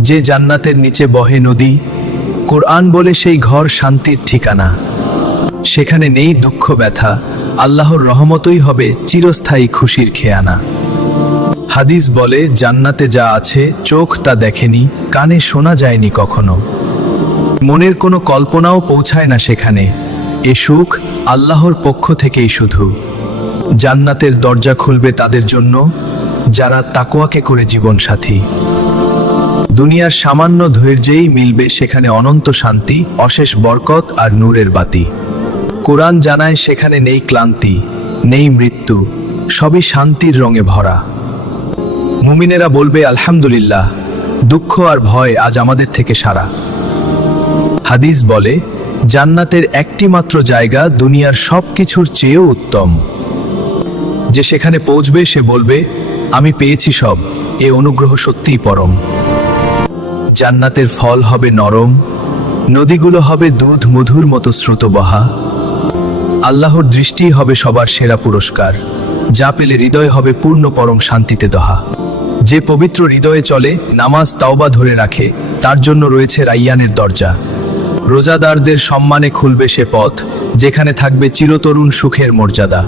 যে জান্নাতের নিচে বহে নদী, কোরআন বলে সেই ঘর শান্তির ঠিকানা। সেখানে নেই দুঃখ ব্যথা, আল্লাহর রহমতই হবে চিরস্থায়ী খুশির খেয়ানা। হাদিস বলে, জান্নাতে যা আছে চোখ তা দেখেনি, কানে শোনা যায়নি কখনো, মনের কোনো কল্পনাও পৌঁছায় না সেখানে। এ সুখ আল্লাহর পক্ষ থেকেই শুধু। জান্নাতের দরজা খুলবে তাদের জন্য যারা তাকওয়াকে করে জীবনসাথী। দুনিয়ার সামান্য ধৈর্যেই মিলবে সেখানে অনন্ত শান্তি, অশেষ বরকত আর নূরের বাতি। কোরআন জানায় সেখানে নেই ক্লান্তি, নেই মৃত্যু, সবই শান্তির রঙে ভরা। মুমিনেরা বলবে আলহামদুলিল্লাহ, দুঃখ আর ভয় আজ আমাদের থেকে সারা। হাদিস বলে, জান্নাতের একটি মাত্র জায়গা দুনিয়ার সব কিছুর চেয়েও উত্তম। যে সেখানে পৌঁছবে সে বলবে, আমি পেয়েছি সব, এ অনুগ্রহ সত্যিই পরম। জান্নাতের ফল হবে নরম, নদীগুলো হবে দুধ মধুর মতো স্রোত বহা। আল্লাহর দৃষ্টি হবে সবার সেরা পুরস্কার, যা পেলে হৃদয় হবে পূর্ণ পরম শান্তিতে দহা। যে পবিত্র হৃদয়ে চলে, নামাজ তাওবা ধরে রাখে, তার জন্য রয়েছে রাইয়ানের দরজা। রোজাদারদের সম্মানে খুলবে সে পথ, যেখানে থাকবে চিরতরুণ সুখের মর্যাদা।